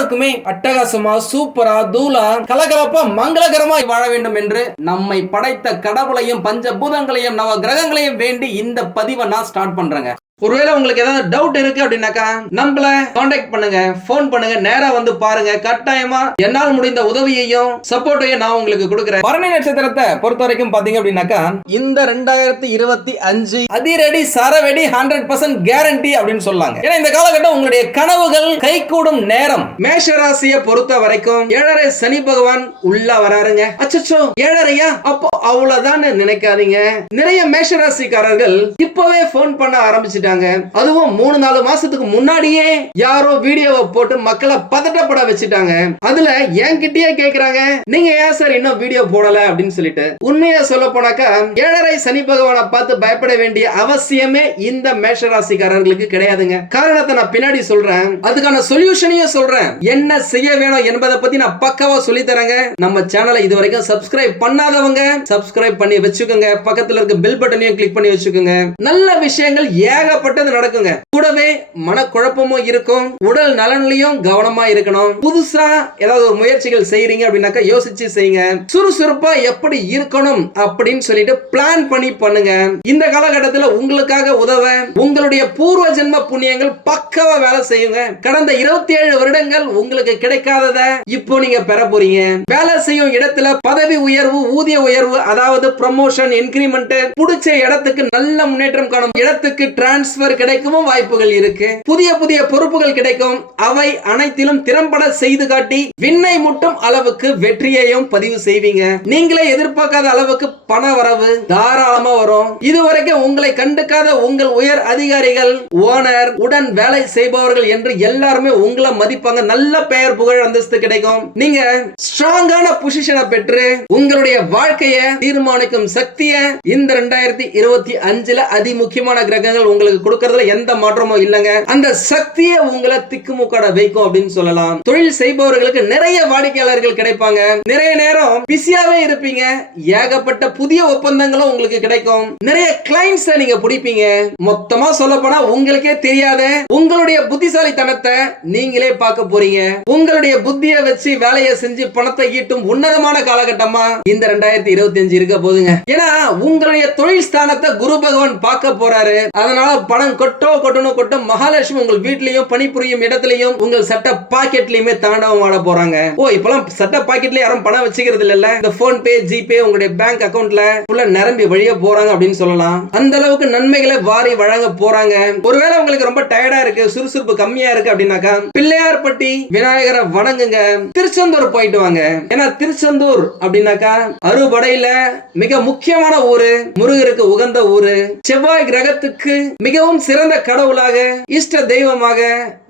எல்லாருக்குமே அட்டகாசமா சூப்பரா தூளா கலகலப்பா மங்களகரமா வாழ வேண்டும் என்று நம்மை படைத்த கடவுளையும் பஞ்சபூதங்களையும் நவ கிரகங்களையும் வேண்டி இந்த பதிவை நான் ஸ்டார்ட் பண்றேங்க. ஒருவேளை உங்களுக்கு ஏதாவது டவுட் இருக்கு அப்படின்னாக்கா நம்மள காண்டாக்ட் பண்ணுங்க ஃபோன் பண்ணுங்க நேரா வந்து பாருங்க. கட்டாயமா என்னால் முடிந்த உதவியையும் சப்போர்ட்டையும் நான் உங்களுக்கு கொடுக்குறேன். பரணி நட்சத்திரத்தை பொறுத்த வரைக்கும் பாத்தீங்க அப்படின்னாக்கா இந்த ரெண்டாயிரத்தி இருபத்தி அஞ்சு அதிரடி சரவெடி ஹண்ட்ரட் பர்சன்ட் கேரண்டி அப்படின்னு சொல்லாங்க. ஏன்னா இந்த காலகட்டம் உங்களுடைய கனவுகள் கைகூடும் நேரம். மேஷ ராசியை பொறுத்த வரைக்கும் ஏழரை சனி பகவான் உள்ள வராருங்க. அச்சச்சோ ஏழரையா? அப்போ அவ்வளவுதான் நினைக்காதீங்க. நிறைய மேஷ ராசிக்காரர்கள் இப்பவே போன் பண்ண ஆரம்பிச்சிட்டாங்க. அதுவும் மூணு நாலு மாசத்துக்கு முன்னாடியே யாரோ வீடியோவை போட்டு மக்களை பதட்டப்பட வச்சுட்டாங்க. அதுல என்கிட்டயே கேக்குறாங்க நீங்க ஏன் சார் இன்னும் வீடியோ போடல? அப்படின்னு சொல்லிட்டு. உண்மையா சொல்ல போனாக்கா ஏழரை சனி பகவானை பார்த்து பயப்பட வேண்டிய அவசியமே இந்த மேஷ ராசிக்காரர்களுக்கு கிடையாதுங்க. காரணத்தை நான் பின்னாடி சொல்றேன். அதுக்கான சொல்யூஷனையும் சொல்றேன். என்ன செய்ய வேணும் என்பதை பத்தி நான் பக்காவா சொல்லி தரேங்க நம்ம சேனலை இது வரைக்கும் சப்ஸ்கிரைப் பண்ணாதவங்க சப்ஸ்கிரைப் பண்ணி வச்சுக்கோங்க. பக்கத்துல இருக்க பெல் பட்டனையும் கிளிக் பண்ணி வச்சுக்கோங்க. நல்ல விஷயங்கள் ஏகப்பட்டது நடக்குங்க. கூடவே மனக்குழப்பமும் இருக்கும். உடல் நலன்லயும் கவனமா இருக்கணும். புதுசா ஏதாவது ஒரு முயற்சிகள் செய்யறீங்க அப்படின்னாக்கா யோசிச்சு செய்யுங்க. சுறுசுறுப்பா எப்படி இருக்கணும் அப்படின்னு சொல்லிட்டு பிளான் பண்ணி பண்ணுங்க. இந்த காலகட்டத்தில் உங்களுக்காக உதவ உங்களுடைய பூர்வ ஜென்ம புண்ணியங்கள் பக்கவா வேலை செய்யுங்க. கடந்த இருபத்தி ஏழு வருடங்கள் உங்களுக்கு கிடைக்காதத இப்போ நீங்க பெற போறீங்க. வேலை செய்யும் இடத்துல பதவி உயர்வு ஊதிய உயர்வு அதாவது ப்ரமோஷன் இன்கிரிமெண்ட் பிடிச்ச இடத்துக்கு நல்ல முன்னேற்றம் காணும். இடத்துக்கு டிரான்ஸ்பர் கிடைக்கவும் வாய்ப்புகள் இருக்கு. புதிய புதிய பொறுப்புகள் கிடைக்கும். அவை அனைத்திலும் திறம்பட செய்து காட்டி விண்ணை முட்டும் அளவுக்கு வெற்றியையும் பதிவு செய்வீங்க. நீங்களே எதிர்பார்க்காத அளவுக்கு பண வரவு தாராளமா வரும். இதுவரைக்கும் உங்களை கண்டுக்காத உங்கள் உயர் அதிகாரிகள் ஓனர் உடன் வேலை செய்பவர்கள் என்று எல்லாருமே உங்களை மதிப்பாங்க. நல்ல பெயர் புகழ் அந்தஸ்து கிடைக்கும். நீங்க ஸ்ட்ராங்கான பொசிஷனை பெற்று உங்களுடைய வாழ்க்கையை தீர்மானிக்கும் சக்தியை இந்த ரெண்டாயிரத்தி இருபத்தி அஞ்சுல அதிமுக்கியமான கிரகங்கள் உங்களுக்கு கொடுக்கறதுல எந்த மாற்றமும் இல்லைங்க. அந்த சக்தியை உங்களை திக்குமுக்காட வைக்கும் அப்படின்னு சொல்லலாம். தொழில் செய்பவர்களுக்கு நிறைய வாடிக்கையாளர்கள் கிடைப்பாங்க. நிறைய நேரம் பிஸியாவே இருப்பீங்க. ஏகப்பட்ட புதிய ஒப்பந்தங்களும் உங்களுக்கு கிடைக்கும். நிறைய கிளைண்ட்ஸ் நீங்க பிடிப்பீங்க. மொத்தமா சொல்ல போனா உங்களுக்கே தெரியாத உங்களுடைய புத்திசாலித்தனத்தை நீங்களே பார்க்க போறீங்க. உங்களுடைய புத்தியை வச்சு வேலையை செஞ்சு பணத்தை ஈட்டும் உன்னதமான காலகட்டமா இந்த ரெண்டாயிரத்தி இருபத்தி அஞ்சு இருக்க போதுங்க ஏன்னா உங்களுடைய தொழில் ஸ்தானத்தை குரு பகவான் பார்க்க போறாரு. அதனால பணம் கொட்டோ கொட்டணும் கொட்டும் மகாலட்சுமி உங்கள் வீட்லயும் பணிபுரியும் இடத்துலயும் உங்கள் சட்ட பாக்கெட்லயுமே தாண்டவம் ஆட போறாங்க. ஓ இப்பெல்லாம் சட்ட பாக்கெட்ல யாரும் பணம் வச்சுக்கிறது இல்ல? இந்த போன் பே ஜிபே உங்களுடைய பேங்க் அக்கௌண்ட்ல ஃபுல்லா நிரம்பி வழிய போறாங்க அப்படின்னு சொல்லலாம். அந்த அளவுக்கு நன்மைகளை வாரி வழங்க போறாங்க. ஒருவேளை உங்களுக்கு ரொம்ப டயர்டா இருக்கு சுறுசுறுப்பு கம்மியா இருக்கு அப்படின்னாக்கா பிள்ளையார்பட்டி விநாயகரை வணங்குங்க. திருச்செந்தூர் போயிட்டு வாங்க. ஏன்னா திருச்செந்தூர் அப்படின்னாக்கா அறுபடையில மிக முக்கியமான ஊரு முருகருக்கு உகந்த ஊரு. செவ்வாய் கிரகத்துக்கு மிகவும் சிறந்த கடவுளாக இஷ்ட தெய்வமாக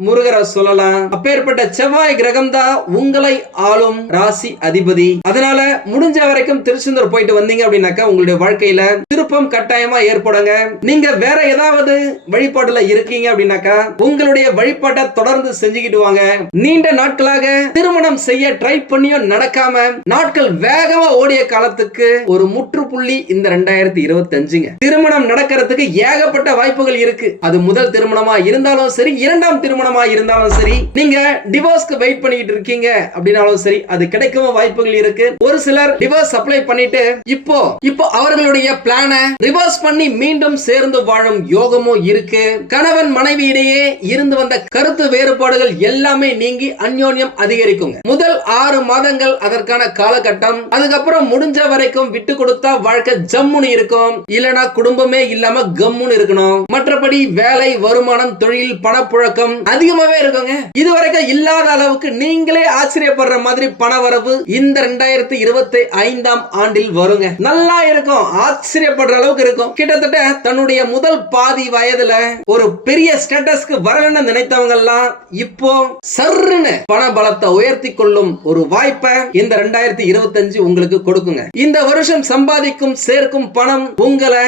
முருகரை சொல்லலாம். அப்பேற்பட்ட செவ்வாய் கிரகம் தான் உங்களை ஆளும் ராசி அதிபதி. அதனால முடிஞ்ச வரைக்கும் திருச்செந்தூர் போயிட்டு வந்தீங்க அப்படின்னாக்கா உங்களுடைய வாழ்க்கையில திருப்பம் கட்டாயமா ஏற்படுங்க. நீங்க வேற ஏதாவது வழிபாடுல இருக்கீங்க அப்படின்னாக்கா உங்களுடைய வழிபாட்டை தொடர்ந்து செஞ்சுக்கிட்டு வாங்க. நீண்ட நாட்களாக திருமணம் செய்ய ட்ரை பண்ணியும் நடக்காம நாட்கள் வேகமா ஓடிய காலத்துக்கு ஒரு முற்றுப்புள்ளி இந்த ரெண்டாயிரத்தி இருபத்தி அஞ்சுங்க திருமணம் நடக்கிறதுக்கு ஏகப்பட்ட வாய்ப்புகள் இருக்கு. அது முதல் திருமணமா இருந்தாலும் சரி இரண்டாம் திருமணமா இருந்தாலும் சரி நீங்க டிவோர்ஸ்க்கு வெயிட் பண்ணிட்டு இருக்கீங்க அப்படின்னாலும் சரி அது கிடைக்கவும் வாய்ப்புகள் இருக்கு. ஒரு சிலர் டிவோர்ஸ் அப்ளை பண்ணிட்டு இப்போ இப்போ அவர்களுடைய பிளான ரிவர்ஸ் பண்ணி மீண்டும் சேர்ந்து வாழும் யோகமும் இருக்கு. கணவன் மனைவி இடையே இருந்து வந்த கருத்து வேறுபாடுகள் எல்லாமே நீங்கி அந்யோன்யம் அதிகரிக்குங்க. முதல் ஆறு மாதங்கள் அதற்கான காலகட்டம். அதுக்கப்புறம் முடிஞ்ச வரைக்கும் விட்டு கொடுத்தா வாழ்க்கை ஜம்முன்னு இருக்கும். இல்லனா குடும்பமே இல்லாம கம்முன்னு இருக்கணும். மற்றபடி வேலை வருமானம் தொழில் பணப்புழக்கம் அதிகமாவே இருக்குங்க. இதுவரைக்கும் இல்லாத அளவுக்கு நீங்களே ஆச்சரியப்படுற மாதிரி பணவரவு இந்த ரெண்டாயிரத்தி இருபத்தி ஐந்தாம் ஆண்டில் வருங்க. நல்லா இருக்கும் ஆச்சரியப்படுற அளவுக்கு இருக்கும். கிட்டத்தட்ட தன்னுடைய முதல் பாதி வயதுல ஒரு பெரிய ஸ்டேட்டஸ்க்கு வரலன்னு நினைத்தவங்க எல்லாம் இப்போ சர்ன்னு பண பலத்தை உயர்த்தி கொள்ளும் ஒரு வாய்ப்பை இந்த ரெண்டாயிரத்தி இருபத்தஞ்சு உங்களுக்கு கொடுக்குங்க. இந்த வருஷம் சம்பாதிக்கும் சேர்க்கும் பணம் உங்களை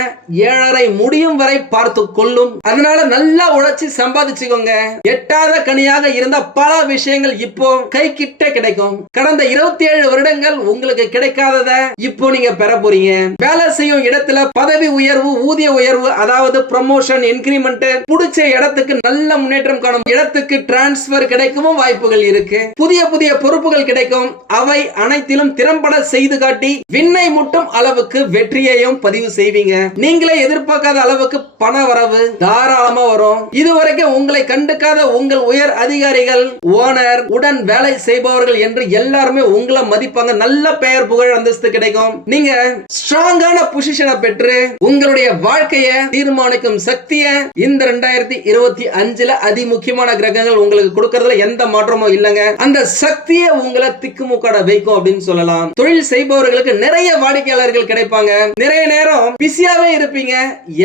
ஏழரை முடியும் வரை பார்த்து கொள்ளும். அதனால நல்லா உழைச்சி சம்பாதிச்சுக்கோங்க. எட்டாத கனியாக இருந்த பல விஷயங்கள் இப்போ கை கிட்ட கிடைக்கும். கடந்த இருபத்தி ஏழு வருடங்கள் உங்களுக்கு கிடைக்காதத இப்போ நீங்க பெற போறீங்க. வேலை செய்யும் இடத்துல பதவி உயர்வு ஊதிய உயர்வு அதாவது ப்ரமோஷன் இன்கிரிமெண்ட் புடிச்ச இடத்துக்கு நல்ல முன்னேற்றம் காணும். இடத்துக்கு டிரான்ஸ்பர் கிடைக்கவும் வாய்ப்புகள் இருக்கு. புதிய புதிய பொறுப்புகள் கிடைக்கும். அவை அனைத்திலும் திறம்பட செய்து காட்டி விண்ணை முட்டும் அளவுக்கு வெற்றியையும் பதிவு செய்வீங்க. நீங்களே எதிர்பார்க்காத அளவுக்கு பண வரவு செலவு தாராளமா வரும். இதுவரைக்கும் உங்களை கண்டுக்காத உங்கள் உயர் அதிகாரிகள் ஓனர் உடன் வேலை செய்பவர்கள் என்று எல்லாருமே உங்களை மதிப்பாங்க. நல்ல பெயர் புகழ் அந்தஸ்து கிடைக்கும். நீங்க ஸ்ட்ராங்கான பொசிஷனை பெற்று உங்களுடைய வாழ்க்கையை தீர்மானிக்கும் சக்தியை இந்த ரெண்டாயிரத்தி இருபத்தி அஞ்சுல அதிமுக்கியமான கிரகங்கள் உங்களுக்கு கொடுக்கறதுல எந்த மாற்றமும் இல்லைங்க. அந்த சக்தியை உங்களை திக்குமுக்காட வைக்கும் அப்படின்னு சொல்லலாம். தொழில் செய்பவர்களுக்கு நிறைய வாடிக்கையாளர்கள் கிடைப்பாங்க. நிறைய நேரம் பிஸியாவே இருப்பீங்க.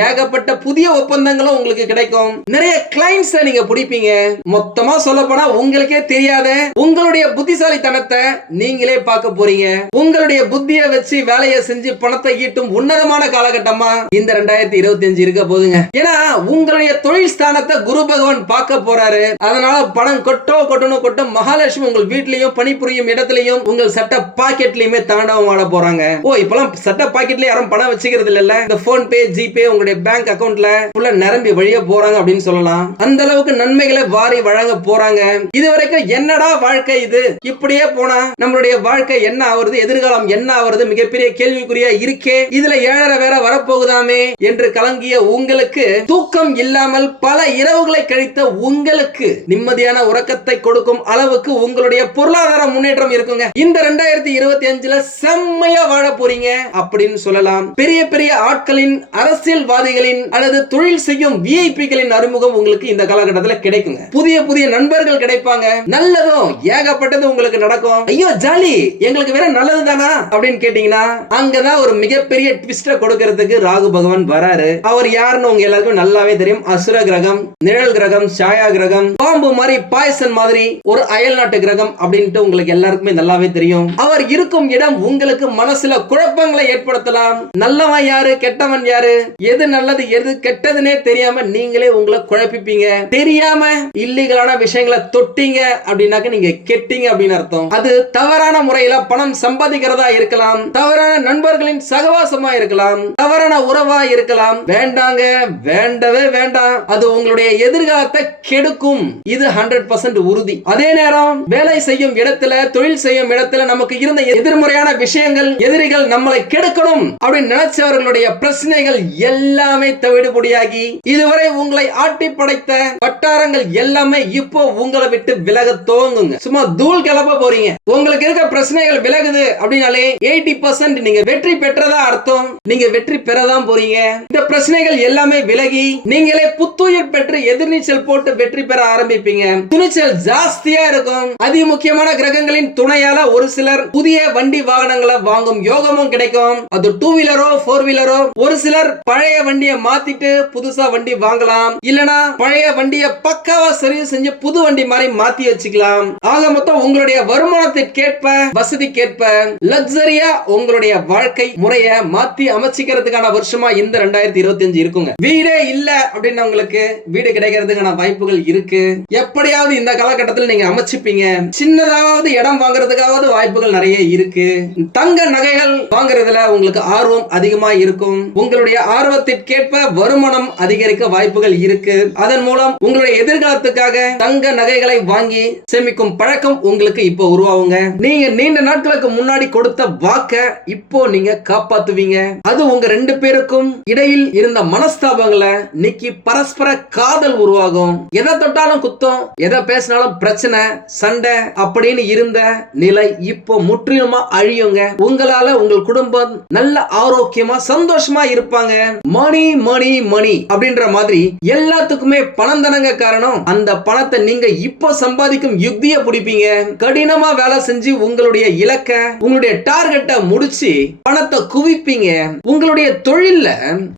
ஏகப்பட்ட புதிய ஒப்பந்தங்களும் உங்களுக்கு கிடைக்கும். நிறைய கிளைண்ட்ஸ் நீங்க பிடிப்பீங்க. மொத்தமா சொல்ல போனா உங்களுக்கே தெரியாத உங்களுடைய புத்திசாலித்தனத்தை நீங்களே பார்க்க போறீங்க. உங்களுடைய புத்தியை வச்சு வேலையை செஞ்சு பணத்தை ஈட்டும் உன்னதமான காலகட்டமா இந்த ரெண்டாயிரத்தி இருபத்தி அஞ்சு இருக்க போதுங்க ஏன்னா உங்களுடைய தொழில் ஸ்தானத்தை குரு பகவான் பார்க்க போறாரு. அதனால பணம் கொட்டோ கொட்டணும் கொட்டும் மகாலட்சுமி உங்கள் வீட்லயும் பணிபுரியும் இடத்துலயும் உங்கள் சட்ட பாக்கெட்லயுமே தாண்டவம் ஆட போறாங்க. ஓ இப்பெல்லாம் சட்ட பாக்கெட்ல யாரும் பணம் வச்சுக்கிறது இல்ல இந்த போன் பே ஜிபே உங்களுடைய பேங்க் அக்கௌண்ட்ல உள்ள நிரம்பி வழிய போறாங்க அப்படின்னு சொல்லலாம். அந்த அளவுக்கு நன்மைகளை வாரி வழங்க போறாங்க. இது வரைக்கும் என்னடா வாழ்க்கை இது? இப்படியே போனா நம்மளுடைய வாழ்க்கை என்ன ஆவறது எதிர்காலம் என்ன ஆவறது மிகப்பெரிய கேள்விக்குறியா இருக்கே. இதுல ஏழரை வேற வரப்போகுதாமே என்று கலங்கிய உங்களுக்கு தூக்கம் இல்லாமல் பல இரவுகளை கழித்த உங்களுக்கு நிம்மதியான உறக்கத்தை கொடுக்கும் அளவுக்கு உங்களுடைய பொருளாதார முன்னேற்றம் இருக்குங்க. இந்த ரெண்டாயிரத்தி இருபத்தி அஞ்சுல செம்மையா வாழ போறீங்க அப்படின்னு சொல்லலாம். பெரிய பெரிய ஆட்களின் அரசியல்வாதிகளின் அல்லது தொழில் தொழில் செய்யும் விஐபிகளின் அறிமுகம் உங்களுக்கு இந்த காலகட்டத்தில் கிடைக்குங்க. புதிய புதிய நண்பர்கள் கிடைப்பாங்க. நல்லதும் ஏகப்பட்டது உங்களுக்கு நடக்கும். ஐயோ ஜாலி. எங்களுக்கு வேற நல்லது தானா அப்படின்னு கேட்டீங்கன்னா அங்கதான் ஒரு மிகப்பெரிய ட்விஸ்ட கொடுக்கறதுக்கு ராகு பகவான் வராரு. அவர் யாருன்னு உங்க எல்லாருக்கும் நல்லாவே தெரியும். அசுர கிரகம் நிழல் கிரகம் சாயா கிரகம் பாம்பு மாதிரி பாய்சன் மாதிரி ஒரு அயல் நாட்டு கிரகம் அப்படின்ட்டு உங்களுக்கு எல்லாருக்குமே நல்லாவே தெரியும். அவர் இருக்கும் இடம் உங்களுக்கு மனசுல குழப்பங்களை ஏற்படுத்தலாம். நல்லவன் யாரு? கெட்டவன் யாரு? எது நல்லது எது கெட்டது கெட்டதுன்னே தெரியாம நீங்களே உங்களை குழப்பிப்பீங்க. தெரியாம இல்லீகலான விஷயங்களை தொட்டீங்க அப்படின்னாக்க நீங்க கெட்டீங்க அப்படின்னு அர்த்தம். அது தவறான முறையில பணம் சம்பாதிக்கிறதா இருக்கலாம். தவறான நண்பர்களின் சகவாசமா இருக்கலாம். தவறான உறவா இருக்கலாம். வேண்டாங்க வேண்டவே வேண்டாம். அது உங்களுடைய எதிர்காலத்தை கெடுக்கும். இது ஹண்ட்ரட் பர்சன்ட் உறுதி. அதே நேரம் வேலை செய்யும் இடத்துல தொழில் செய்யும் இடத்துல நமக்கு இருந்த எதிர்மறையான விஷயங்கள் எதிரிகள் நம்மளை கெடுக்கணும் அப்படின்னு நினைச்சவர்களுடைய பிரச்சனைகள் எல்லாமே தவிடுபடியாகி இதுவரை உங்களை ஆட்டி படைத்த வட்டாரங்கள் எல்லாமே இப்போ உங்களை விட்டு விலக தோங்குங்க சும்மா தூள் கிளப்ப போறீங்க. உங்களுக்கு இருக்க பிரச்சனைகள் விலகுது அப்படின்னாலே எயிட்டி பர்சன்ட் நீங்க வெற்றி பெற்றதா அர்த்தம். நீங்க வெற்றி பெறதான் போறீங்க. இந்த பிரச்சனைகள் எல்லாமே விலகி நீங்களே புத்துயிர் பெற்று எதிர்நீச்சல் போட்டு வெற்றி பெற ஆரம்பிப்பீங்க. துணிச்சல் ஜாஸ்தியா இருக்கும். அதி முக்கியமான கிரகங்களின் துணையால ஒரு சிலர் புதிய வண்டி வாகனங்களை வாங்கும் யோகமும் கிடைக்கும். அது டூ வீலரோ போர் வீலரோ ஒரு சிலர் பழைய வண்டியை மாத்திட்டு புதுசா வண்டி வாங்கலாம். இல்லனா பழைய வண்டியை பக்காவா சரி செஞ்சு புது வண்டி மாதிரி மாத்தி வச்சுக்கலாம். ஆக மொத்தம் உங்களுடைய வருமானத்திற்கேற்ப வசதிக்கேற்ப லக்ஸரியா உங்களுடைய வாழ்க்கை முறைய மாத்தி அமைச்சிக்கிறதுக்கான வருஷமா இந்த ரெண்டாயிரத்தி இருபத்தி அஞ்சு இருக்குங்க. வீடே இல்ல அப்படின்னு உங்களுக்கு வீடு கிடைக்கிறதுக்கான வாய்ப்புகள் இருக்கு. எப்படியாவது இந்த காலகட்டத்தில் நீங்க அமைச்சுப்பீங்க. சின்னதாவது இடம் வாங்குறதுக்காவது வாய்ப்புகள் நிறைய இருக்கு. தங்க நகைகள் வாங்குறதுல உங்களுக்கு ஆர்வம் அதிகமா இருக்கும். உங்களுடைய ஆர்வத்திற்கேற்ப வருமானம் அதிகரிக்க வாய்ப்புகள் இருக்கு. அதன் மூலம் உங்களுடைய எதிர்காலத்துக்காக தங்க நகைகளை வாங்கி சேமிக்கும் பழக்கம் உங்களுக்கு இப்போ உருவாகுங்க. நீங்க நீண்ட நாட்களுக்கு முன்னாடி கொடுத்த வாக்க இப்போ நீங்க காப்பாத்துவீங்க. அது உங்க ரெண்டு பேருக்கும் இடையில் இருந்த மனஸ்தாபங்களை நீக்கி பரஸ்பர காதல் உருவாகும். எதை தொட்டாலும் குத்தம் எதை பேசினாலும் பிரச்சனை சண்டை அப்படின்னு இருந்த நிலை இப்போ முற்றிலுமா அழியுங்க. உங்களால உங்கள் குடும்பம் நல்ல ஆரோக்கியமா சந்தோஷமா இருப்பாங்க. மணி மணி மணி. அப்படின்ற மாதிரி எல்லாத்துக்குமே பணம் தானங்க காரணம். அந்த பணத்தை நீங்க இப்ப சம்பாதிக்கும் யுக்திய பிடிப்பீங்க. கடினமா வேலை செஞ்சு உங்களுடைய இலக்க உங்களுடைய டார்கெட்டை முடிச்சு பணத்தை குவிப்பீங்க. உங்களுடைய தொழில்ல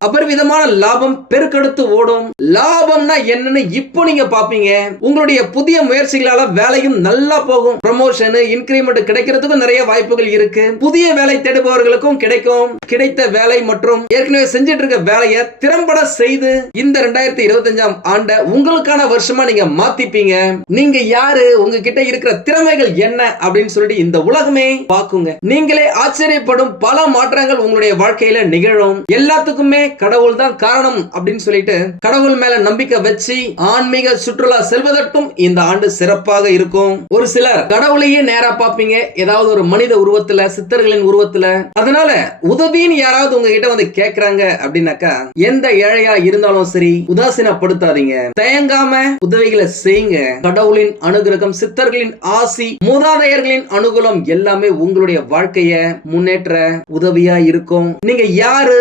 அபரிவிதமான லாபம் பெருக்கெடுத்து ஓடும். லாபம்னா என்னன்னு இப்போ நீங்க பாப்பீங்க. உங்களுடைய புதிய முயற்சிகளால வேலையும் நல்லா போகும். ப்ரமோஷன் இன்கிரிமெண்ட் கிடைக்கிறதுக்கும் நிறைய வாய்ப்புகள் இருக்கு. புதிய வேலை தேடுபவர்களுக்கும் கிடைக்கும். கிடைத்த வேலை மற்றும் ஏற்கனவே செஞ்சிட்டு இருக்க வேலையை திறம்பட செய்து இந்த ரெண்டாயிரத்தி இருபத்தஞ்சாம் ஆண்ட உங்களுக்கான வருஷமா நீங்க மாத்திப்பீங்க. நீங்க யாரு? உங்ககிட்ட இருக்கிற திறமைகள் என்ன? அப்படின்னு சொல்லிட்டு இந்த உலகமே பாக்குங்க நீங்களே ஆச்சரியப்படும் பல மாற்றங்கள் உங்களுடைய வாழ்க்கையில நிகழும். எல்லாத்துக்குமே கடவுள் தான் காரணம் அப்படின்னு சொல்லிட்டு கடவுள் மேல நம்பிக்கை வச்சு ஆன்மீக சுற்றுலா செல்வதற்கும் இந்த ஆண்டு சிறப்பாக இருக்கும். ஒரு சிலர் கடவுளையே நேரா பாப்பீங்க ஏதாவது ஒரு மனித உருவத்துல சித்தர்களின் உருவத்துல. அதனால உதவின்னு யாராவது உங்ககிட்ட வந்து கேக்குறாங்க அப்படின்னாக்கா எந்த ஏழையா இருந்தாலும் சரி உதாசீனப்படுத்தாதீங்க. தயங்காம உதவிகளை செய்யுங்க. கடவுளின் அனுகிரகம் சித்தர்களின் ஆசி மூதாதையர்களின் அனுகூலம் எல்லாமே உங்களுடைய வாழ்க்கைய முன்னேற்ற உதவியா இருக்கும். நீங்க யாரு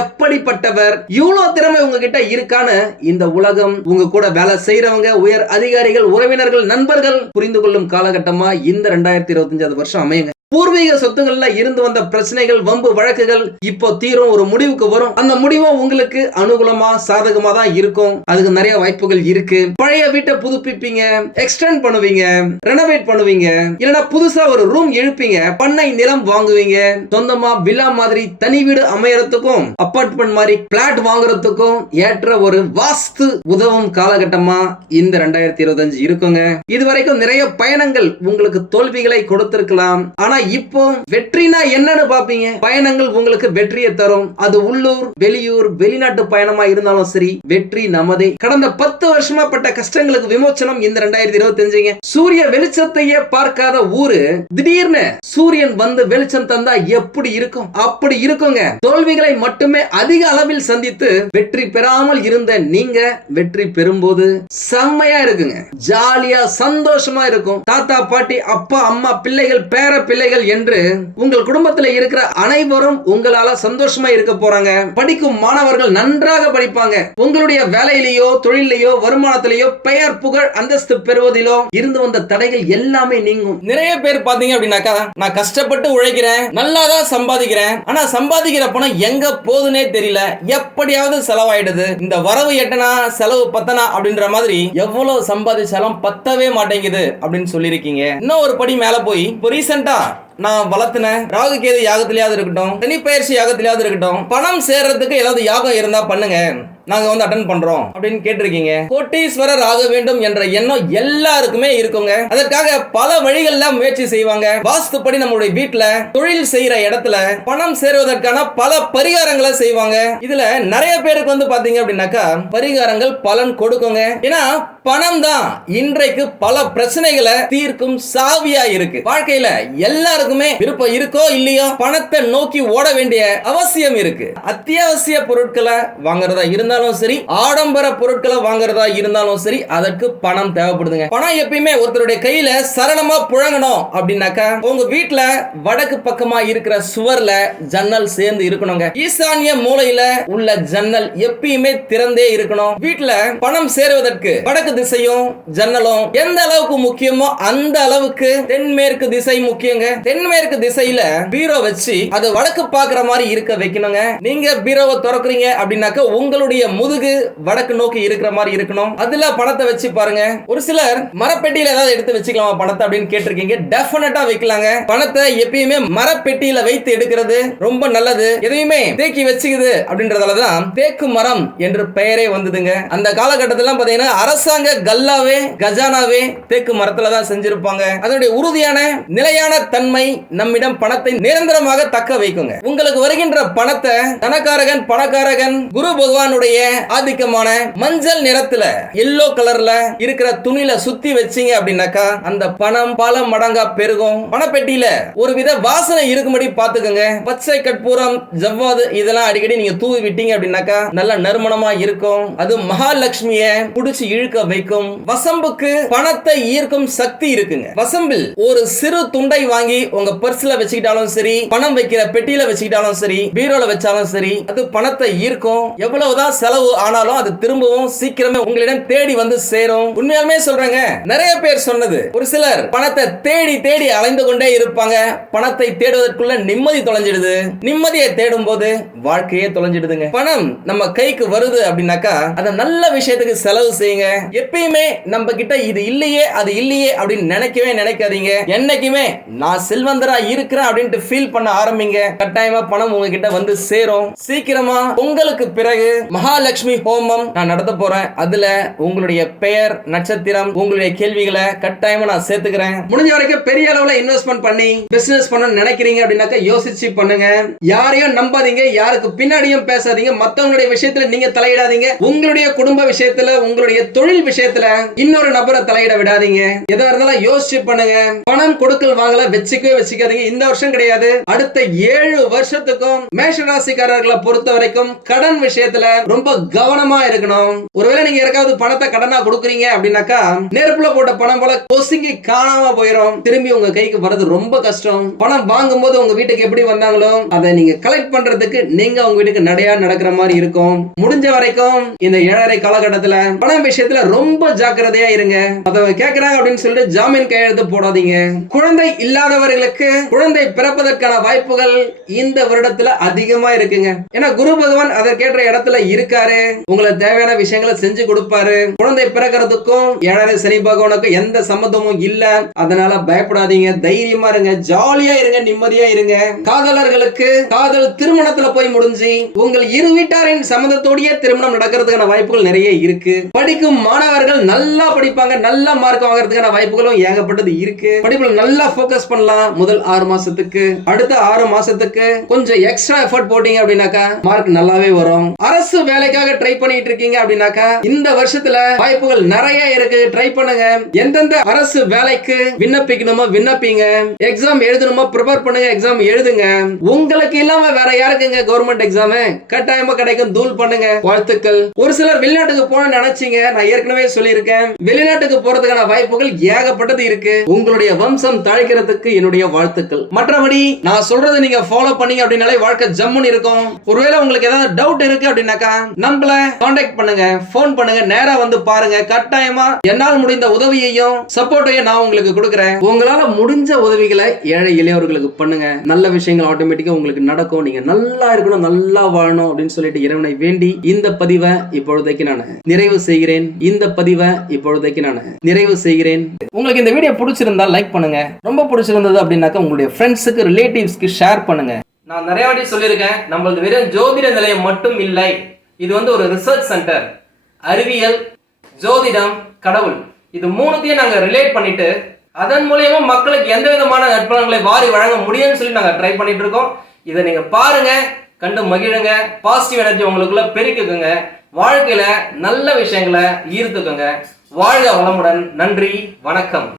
எப்படிப்பட்டவர் இவ்வளவு திறமை உங்ககிட்ட இருக்கான்னு இந்த உலகம் உங்க கூட வேலை செய்யறவங்க உயர் அதிகாரிகள் உறவினர்கள் நண்பர்கள் புரிந்து கொள்ளும் காலகட்டமா இந்த ரெண்டாயிரத்தி இருபத்தஞ்சாவது வருஷம் அமையுங்க. பூர்வீக சொத்துக்கள்ல இருந்து வந்த பிரச்சனைகள் வம்பு வழக்குகள் இப்போ தீரும் ஒரு முடிவுக்கு வரும். அந்த முடிவும் உங்களுக்கு அனுகூலமா சாதகமா தான் இருக்கும். அதுக்கு நிறைய வாய்ப்புகள் இருக்கு. பழைய வீட்டை புதுப்பிப்பீங்க எக்ஸ்டெண்ட் பண்ணுவீங்க ரெனோவேட் பண்ணுவீங்க. இல்லைன்னா புதுசா ஒரு ரூம் எழுப்பீங்க பண்ணை நிலம் வாங்குவீங்க. சொந்தமா விழா மாதிரி தனி வீடு அமையறதுக்கும் அப்பார்ட்மெண்ட் மாதிரி பிளாட் வாங்குறதுக்கும் ஏற்ற ஒரு வாஸ்து உதவும் காலகட்டமா இந்த ரெண்டாயிரத்தி இருபத்தஞ்சு இருக்குங்க. இதுவரைக்கும் நிறைய பயணங்கள் உங்களுக்கு தோல்விகளை கொடுத்திருக்கலாம். ஆனா இப்போ வெற்றினா என்னன்னு பாப்பீங்க? பயணங்கள் உங்களுக்கு வெற்றியை தரும். அது உள்ளூர் வெளியூர் வெளிநாட்டு பயணமா இருந்தாலும் சரி வெற்றி நமதே. கடந்த பத்து வருஷமா பட்ட கஷ்டங்களுக்கு விமோச்சனம் இந்த ரெண்டாயிரத்தி இருபத்தி அஞ்சுங்க சூரிய வெளிச்சத்தையே பார்க்காத ஊரு திடீர்னு சூரியன் வந்து வெளிச்சம் தந்தா எப்படி இருக்கும்? அப்படி இருக்குங்க. தோல்விகளை மட்டுமே அதிக அளவில் சந்தித்து வெற்றி பெறாமல் இருந்த நீங்க வெற்றி பெறும்போது செம்மையா இருக்குங்க. ஜாலியா சந்தோஷமா இருக்கும். தாத்தா பாட்டி அப்பா அம்மா பிள்ளைகள் பேர பிள்ளைகள் என்று உங்கள் குடும்பத்தில் இருக்கிற அனைவரும் உங்களால சந்தோஷமா இருக்க போறாங்க. படிக்கும் மாணவர்கள் நன்றாக படிப்பாங்க. உங்களுடைய வேலையிலேயோ தொழிலையோ வருமானத்திலேயோ பெயர் புகழ் அந்தஸ்து பெறுவதிலோ இருந்து வந்த தடைகள் எல்லாமே நீங்கும். நிறைய பேர் பாத்தீங்க அப்படின்னாக்கா நான் கஷ்டப்பட்டு உழைக்கிறேன் நல்லா தான் சம்பாதிக்கிறேன். ஆனா சம்பாதிக்கிற பணம் எங்க போகுதுன்னே தெரியல. எப்படியாவது செலவாயிடுது. இந்த வரவு எட்டனா செலவு பத்தனா அப்படின்ற மாதிரி எவ்வளவு சம்பாதிச்சாலும் பத்தவே மாட்டேங்குது அப்படின்னு சொல்லியிருக்கீங்க. இன்னும் ஒரு படி மேல போய் இப்போ ரீசெண்டா நான் வளர்த்தின ராகு கேது யாகத்திலேயாவது இருக்கட்டும் தனி பயிற்சி யாகத்திலேயாவது இருக்கட்டும் பணம் சேர்றதுக்கு ஏதாவது யாகம் இருந்தா பண்ணுங்க. நாங்க வந்து அட்டன் பண்றோம் அப்படின்னு கேட்டிருக்கீங்க. கோட்டீஸ்வரர் ஆக வேண்டும் என்ற எண்ணம் எல்லாருக்குமே இருக்குங்க. அதற்காக பல வழிகள்ல முயற்சி செய்வாங்க. வாஸ்துப்படி நம்மளுடைய வீட்டுல தொழில் செய்யற இடத்துல பணம் சேருவதற்கான பல பரிகாரங்களை செய்வாங்க. இதுல நிறைய பேருக்கு வந்து பாத்தீங்க அப்படின்னாக்கா பரிகாரங்கள் பலன் கொடுக்குங்க. ஏன்னா பணம் தான் இன்றைக்கு பல பிரச்சனைகளை தீர்க்கும் சாவியா இருக்கு. வாழ்க்கையில எல்லாருக்குமே விருப்பம் இருக்கோ இல்லையோ பணத்தை நோக்கி ஓட வேண்டிய அவசியம் இருக்கு. அத்தியாவசிய பொருட்களை வாங்குறதா இருந்தாலும் சரி ஆடம்பர பொருட்களை வாங்குறதா இருந்தாலும் சரி அதற்கு பணம் தேவைப்படுதுங்க. பணம் எப்பயுமே ஒருத்தருடைய கையில சரளமா புழங்கணும் அப்படின்னாக்கா உங்க வீட்டுல வடக்கு பக்கமா இருக்கிற சுவர்ல ஜன்னல் சேர்ந்து இருக்கணுங்க. ஈசானிய மூலையில உள்ள ஜன்னல் எப்பயுமே திறந்தே இருக்கணும். வீட்டுல பணம் சேருவதற்கு வடக்கு திசையும் ஜன்னலும் எந்த அளவுக்கு முக்கியமோ அந்த அளவுக்கு தென்மேற்கு திசை முக்கியங்க. தென்மேற்கு திசையில பீரோ வச்சு அது வடக்கு பாக்குற மாதிரி இருக்க வைக்கணுங்க. நீங்க பீரோவை திறக்குறீங்க அப்படின்னாக்க உங்களுடைய முதுகு வடக்கு நோக்கி இருக்கிற மாதிரி இருக்கணும். அதுல பணத்தை வச்சு பாருங்க. ஒரு சிலர் மரப்பெட்டியில ஏதாவது எடுத்து வச்சுக்கலாமா பணத்தை அப்படின்னு கேட்டிருக்கீங்க. டெஃபினட்டா வைக்கலாங்க. பணத்தை எப்பயுமே மரப்பெட்டியில வைத்து எடுக்கிறது ரொம்ப நல்லது. எதையுமே தேக்கி வச்சுக்குது அப்படின்றதாலதான் தேக்கு மரம் என்று பெயரே வந்ததுங்க. அந்த காலகட்டத்திலாம் பாத்தீங்கன்னா அரசாங்க கல்லாவே கஜானாவே தேக்கு மரத்துல தான் செஞ்சிருப்பாங்க. அதனுடைய உறுதியான நிலையான தன்மை நம்மிடம் பணத்தை நிரந்தரமாக தக்க வைக்குங்க. உங்களுக்கு வருகின்ற பணத்தை தனக்காரகன் பணக்காரகன் குரு பகவானுடைய ஆதிக்கமான மஞ்சள் நிறத்துல எல்லோ கலர்ல இருக்கிற துணியில சுத்தி வச்சீங்க அப்படின்னாக்கா அந்த பணம் பல மடங்கா பெருகும். பணப்பெட்டியில ஒரு வித வாசனை இருக்கும்படி பாத்துக்கோங்க பச்சை கற்பூரம் ஜவ்வாது இதெல்லாம் அடிக்கடி நீங்க தூவி விட்டீங்க அப்படின்னாக்கா நல்ல நறுமணமா இருக்கும். அது மகாலட்சுமிய புடிச்சு இழுக்க வைக்கும் வசம்புக்கு பணத்தை ஈர்க்கும் சக்தி இருக்குங்க. வசம்பில் ஒரு சிறு துண்டை வாங்கி உங்க பர்ஸ்ல வச்சுக்கிட்டாலும் சரி பணம் வைக்கிற பெட்டியில வச்சுக்கிட்டாலும் சரி பீரோல வச்சாலும் சரி அது பணத்தை ஈர்க்கும். எவ்வளவுதான் செலவு ஆனாலும் அது திரும்பவும் சீக்கிரமே உங்களிடம் தேடி வந்து சேரும். உண்மையாலுமே சொல்றேங்க நிறைய பேர் சொன்னது. ஒரு சிலர் பணத்தை தேடி தேடி அலைந்து கொண்டே இருப்பாங்க. பணத்தை தேடுவதற்குள்ள நிம்மதி தொலைஞ்சிடுது. நிம்மதியை தேடும் போது வாழ்க்கையே தொலைஞ்சிடுதுங்க. பணம் நம்ம கைக்கு வருது அப்படின்னாக்கா அதை நல்ல விஷயத்துக்கு செலவு செய்யுங்க. எப்பயுமே நம்ம கிட்ட இது இல்லையே அது இல்லையே அப்படின்னு நினைக்கவே நினைக்காதீங்க. என்னைக்குமே நான் செல்வந்தரா இருக்கிறேன் அப்படின்ட்டு ஃபீல் பண்ண ஆரம்பிங்க. கட்டாயமா பணம் உங்ககிட்ட வந்து சேரும். சீக்கிரமா உங்களுக்கு பிறகு மகாலட்சுமி ஹோமம் நான் நடத்த போறேன். அதுல உங்களுடைய பெயர் நட்சத்திரம் உங்களுடைய கேள்விகளை கட்டாயமா நான் சேர்த்துக்கிறேன். முடிஞ்ச வரைக்கும் பெரிய அளவுல இன்வெஸ்ட்மெண்ட் பண்ணி பிசினஸ் பண்ண நினைக்கிறீங்க அப்படின்னாக்க யோசிச்சு பண்ணுங்க. யாரையும் நம்பாதீங்க யாருக்கு பின்னாடியும் பேசாதீங்க. மத்தவங்களுடைய விஷயத்துல நீங்க தலையிடாதீங்க. உங்களுடைய குடும்ப விஷயத்துல உங்களுடைய தொழில் விஷயத்துல இன்னொரு நபரை தலையிட விடாதீங்க. எதா இருந்தாலும் யோசிச்சு பண்ணுங்க. பணம் கொடுக்கல் வாங்கல வச்சுக்கவே வச்சுக்காதீங்க. இந்த வருஷம் கிடையாது. அடுத்த ஏழு வருஷத்துக்கும் மேஷ ராசிக்காரர்களை பொறுத்த வரைக்கும் கடன் விஷயத்துல ரொம்ப கவனமா இருக்கணும். ஒருவேளை நீங்க யாருக்காவது பணத்தை கடனா கொடுக்குறீங்க அப்படின்னாக்கா நெருப்புல போட்ட பணம் போல கொசுங்கி காணாம போயிடும் திரும்பி உங்க கைக்கு வர்றது ரொம்ப கஷ்டம். பணம் வாங்கும்போது உங்க வீட்டுக்கு எப்படி வந்தாங்களோ அதை நீங்க கலெக்ட் பண்றதுக்கு நீங்க உங்க வீட்டுக்கு நடையா நடக்கிற மாதிரி இருக்கும். முடிஞ்ச வரைக்கும் இந்த ஏழரை காலகட்டத்துல பணம் விஷயத்துல ரொம்ப ரொம்ப ஜாக்கிரதையா இருங்க. அதை கேக்குறாங்க அப்படின்னு சொல்லிட்டு ஜாமீன் கையெழுத்து போடாதீங்க. குழந்தை இல்லாதவர்களுக்கு குழந்தை பிறப்பதற்கான வாய்ப்புகள் இந்த வருடத்துல அதிகமா இருக்குங்க. ஏன்னா குரு பகவான் அதற்கேற்ற இடத்துல இருக்காரு. உங்களுக்கு தேவையான விஷயங்களை செஞ்சு கொடுப்பாரு. குழந்தை பிறக்கிறதுக்கும் ஏழரை சனி பகவானுக்கும் எந்த சம்மந்தமும் இல்ல. அதனால பயப்படாதீங்க. தைரியமா இருங்க. ஜாலியா இருங்க. நிம்மதியா இருங்க. காதலர்களுக்கு காதல் திருமணத்துல போய் முடிஞ்சு உங்கள் இரு வீட்டாரின் சம்மந்தத்தோடயே திருமணம் நடக்கிறதுக்கான வாய்ப்புகள் நிறைய இருக்கு. படிக்கும் மாணவர்கள் நல்லா படிப்பாங்க நல்ல மார்க் வாங்குறதுக்கான வாய்ப்புகளும் ஏகப்பட்டது இருக்கு. படிப்புல நல்லா போக்கஸ் பண்ணலாம் முதல் ஆறு மாசத்துக்கு. அடுத்த ஆறு மாசத்துக்கு கொஞ்சம் எக்ஸ்ட்ரா எஃபர்ட் போட்டீங்க அப்படின்னாக்கா மார்க் நல்லாவே வரும். அரசு வேலைக்காக ட்ரை பண்ணிட்டு இருக்கீங்க அப்படின்னாக்கா இந்த வருஷத்துல வாய்ப்புகள் நிறைய இருக்கு. ட்ரை பண்ணுங்க. எந்தெந்த அரசு வேலைக்கு விண்ணப்பிக்கணுமோ விண்ணப்பிங்க. எக்ஸாம் எழுதணுமோ ப்ரிப்பேர் பண்ணுங்க எக்ஸாம் எழுதுங்க. உங்களுக்கு இல்லாம வேற யாருக்குங்க கவர்மெண்ட் எக்ஸாம் கட்டாயமா கிடைக்கும் தூள் பண்ணுங்க. வாழ்த்துக்கள். ஒரு சிலர் வெளிநாட்டுக்கு போன நினைச்சீங்க. நான் ஏற்கனவே சொல்லியிருக்கேன். வெளிநாட்டுக்கு போறதுக்கான வாய்ப்புகள் ஏகப்பட்டது இருக்கு. உங்களுடைய வம்சம் தழைக்கிறதுக்கு என்னுடைய வாழ்த்துக்கள். மற்றபடி நான் சொல்றதை நீங்க ஃபாலோ பண்ணீங்க அப்படின்னாலே வாழ்க்கை ஜம்முன்னு இருக்கும். ஒருவேளை உங்களுக்கு ஏதாவது டவுட் இருக்கு அப்படின்னாக்கா நம்மள காண்டாக்ட் பண்ணுங்க போன் பண்ணுங்க நேரா வந்து பாருங்க. கட்டாயமா என்னால் முடிந்த உதவியையும் சப்போர்ட்டையும் நான் உங்களுக்கு கொடுக்குறேன். உங்களால முடிஞ்ச உதவிகளை ஏழை இளையவர்களுக்கு பண்ணுங்க. நல்ல விஷயங்கள் ஆட்டோமேட்டிக்கா உங்களுக்கு நடக்கும். நீங்க நல்லா இருக்கணும் நல்லா வாழணும் அப்படின்னு சொல்லிட்டு இறைவனை வேண்டி இந்த பதிவை இப்பொழுதைக்கு நான் நிறைவு செய்கிறேன். இந்த பதிவை இப்பொழுதைக்கு நான் நிறைவு செய்கிறேன். உங்களுக்கு இந்த வீடியோ பிடிச்சிருந்தா லைக் பண்ணுங்க. ரொம்ப பிடிச்சிருந்தது அப்படின்னாக்கா உங்களுடைய ஃப்ரெண்ட்ஸுக்கு ரிலேட்டிவ்ஸ்க்கு ஷேர் பண்ணுங்க. நான் நிறைய வாட்டி சொல்லியிருக்கேன் நம்மளது வெறும் ஜோதிட நிலையம் மட்டும் இல்லை. இது வந்து ஒரு ரிசர்ச் சென்டர் அறிவியல் ஜோதிடம் கடவுள். இது மூணுத்தையும் நாங்கள் ரிலேட் பண்ணிட்டு அதன் மூலயமா மக்களுக்கு எந்த விதமான நற்பலன்களை வாரி வழங்க முடியும்னு சொல்லி நாங்கள் ட்ரை பண்ணிட்டு இருக்கோம். இதை நீங்கள் பாருங்க கண்டு மகிழுங்க பாசிட்டிவ் எனர்ஜி உங்களுக்குள்ள பெருக்கிக்குங்க வாழ்க்கையில் நல்ல விஷயங்களை ஈர்த்துக்கோங்க. வாழ்க வளமுடன். நன்றி. வணக்கம்.